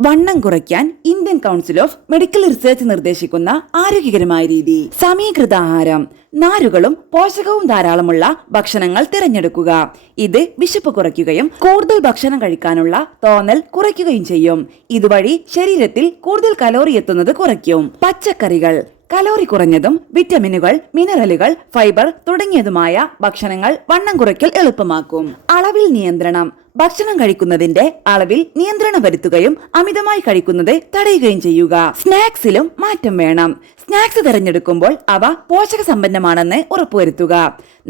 വണ്ണം കുറയ്ക്കാൻ Indian council of medical research നിർദ്ദേശിക്കുന്ന ആരോഗ്യകരമായ രീതി. സമീകൃത ആഹാരം. നാരുകളും പോഷകവും ധാരാളമുള്ള ഭക്ഷണങ്ങൾ തിരഞ്ഞെടുക്കുക. ഇത് വിശപ്പ് കുറയ്ക്കുകയും കൂടുതൽ ഭക്ഷണം കഴിക്കാനുള്ള തോന്നൽ കുറയ്ക്കുകയും ചെയ്യും. ഇതുവഴി ശരീരത്തിൽ കൂടുതൽ കലോറി എത്തുന്നത് കുറയ്ക്കും. പച്ചക്കറികൾ. കലോറി കുറഞ്ഞതും വിറ്റമിനുകൾ, മിനറലുകൾ, ഫൈബർ തുടങ്ങിയതുമായ ഭക്ഷണങ്ങൾ വണ്ണം കുറയ്ക്കൽ എളുപ്പമാക്കും. അളവിൽ നിയന്ത്രണം. ഭക്ഷണം കഴിക്കുന്നതിന്റെ അളവിൽ നിയന്ത്രണം വരുത്തുകയും അമിതമായി കഴിക്കുന്നത് തടയുകയും ചെയ്യുക. സ്നാക്സിലും മാറ്റം വേണം. സ്നാക്സ് തിരഞ്ഞെടുക്കുമ്പോൾ അവ പോഷക സമ്പന്നമാണെന്ന് ഉറപ്പുവരുത്തുക.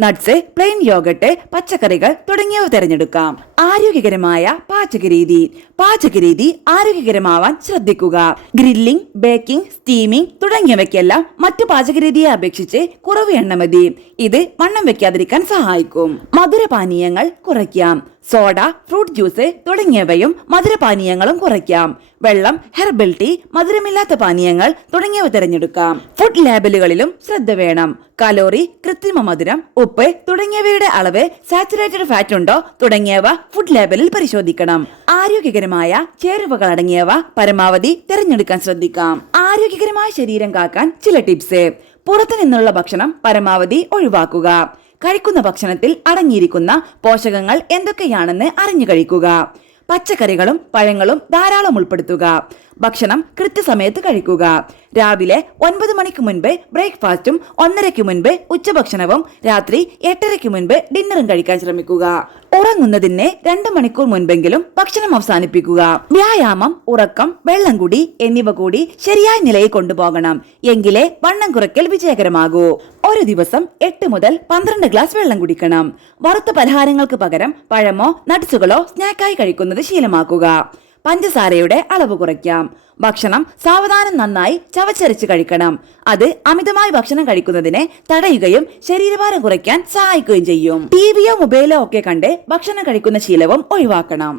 നട്ട്സ്, പ്ലെയിൻ യോഗട്ട്, പച്ചക്കറികൾ തുടങ്ങിയവ തിരഞ്ഞെടുക്കാം. ആരോഗ്യകരമായ പാചകരീതി. പാചകരീതി ആരോഗ്യകരമാവാൻ ശ്രദ്ധിക്കുക. ഗ്രില്ലിംഗ്, ബേക്കിംഗ്, സ്റ്റീമിംഗ് തുടങ്ങിയവയ്ക്കെല്ലാം മറ്റു പാചകരീതിയെ അപേക്ഷിച്ച് കുറവ് എണ്ണ മതി. ഇത് വണ്ണം വെക്കാതിരിക്കാൻ സഹായിക്കും. മധുരപാനീയങ്ങൾ കുറയ്ക്കാം. സോഡ, ഫ്രൂട്ട് ജ്യൂസ് തുടങ്ങിയവയും മധുരപാനീയങ്ങളും കുറയ്ക്കാം. വെള്ളം, ഹെർബൽ ടീ, മധുരമില്ലാത്ത പാനീയങ്ങൾ തുടങ്ങിയവ തിരഞ്ഞെടുക്കാം. ഫുഡ് ലേബലുകളിലും ശ്രദ്ധ വേണം. കലോറി, കൃത്രിമ മധുരം, ഉപ്പ് തുടങ്ങിയവയുടെ അളവ്, സാച്ചുറേറ്റഡ് ഫാറ്റ് ഉണ്ടോ തുടങ്ങിയവ ഫുഡ് ലേബലിൽ പരിശോധിക്കണം. ആരോഗ്യകരമായ ചേരുവകൾ അടങ്ങിയവ പരമാവധി തിരഞ്ഞെടുക്കാൻ ശ്രദ്ധിക്കാം. ആരോഗ്യകരമായ ശരീരം കാക്കാൻ ചില ടിപ്സ്. പുറത്തു നിന്നുള്ള ഭക്ഷണം പരമാവധി ഒഴിവാക്കുക. കഴിക്കുന്ന ഭക്ഷണത്തിൽ അടങ്ങിയിരിക്കുന്ന പോഷകങ്ങൾ എന്തൊക്കെയാണെന്ന് അറിഞ്ഞു കഴിക്കുക. പച്ചക്കറികളും പഴങ്ങളും ധാരാളം ഉൾപ്പെടുത്തുക. ഭക്ഷണം കൃത്യസമയത്ത് കഴിക്കുക. രാവിലെ 9 മണിക്ക് മുൻപ് ബ്രേക്ക്ഫാസ്റ്റും 1:30 മുൻപ് ഉച്ചഭക്ഷണവും രാത്രി 8:30 മുൻപ് ഡിന്നറും കഴിക്കാൻ ശ്രമിക്കുക. ഉറങ്ങുന്നതിന് 2 മണിക്കൂർ മുൻപെങ്കിലും ഭക്ഷണം അവസാനിപ്പിക്കുക. വ്യായാമം, ഉറക്കം, വെള്ളം കുടി എന്നിവ കൂടി ശരിയായ നിലയിൽ കൊണ്ടുപോകണം. എങ്കിലേ വണ്ണം കുറയ്ക്കൽ വിജയകരമാകൂ. ഒരു ദിവസം 8 മുതൽ 12 ഗ്ലാസ് വെള്ളം കുടിക്കണം. വറുത്ത പലഹാരങ്ങൾക്ക് പകരം പഴമോ നട്ട്സുകളോ സ്നാക്കായി കഴിക്കുന്നത് ശീലമാക്കുക. പഞ്ചസാരയുടെ അളവ് കുറയ്ക്കാം. ഭക്ഷണം സാവധാനം നന്നായി ചവച്ചരച്ച് കഴിക്കണം. അത് അമിതമായി ഭക്ഷണം കഴിക്കുന്നതിനെ തടയുകയും ശരീരഭാരം കുറയ്ക്കാൻ സഹായിക്കുകയും ചെയ്യും. ടിവിയോ മൊബൈലോ ഒക്കെ കണ്ട് ഭക്ഷണം കഴിക്കുന്ന ശീലവും ഒഴിവാക്കണം.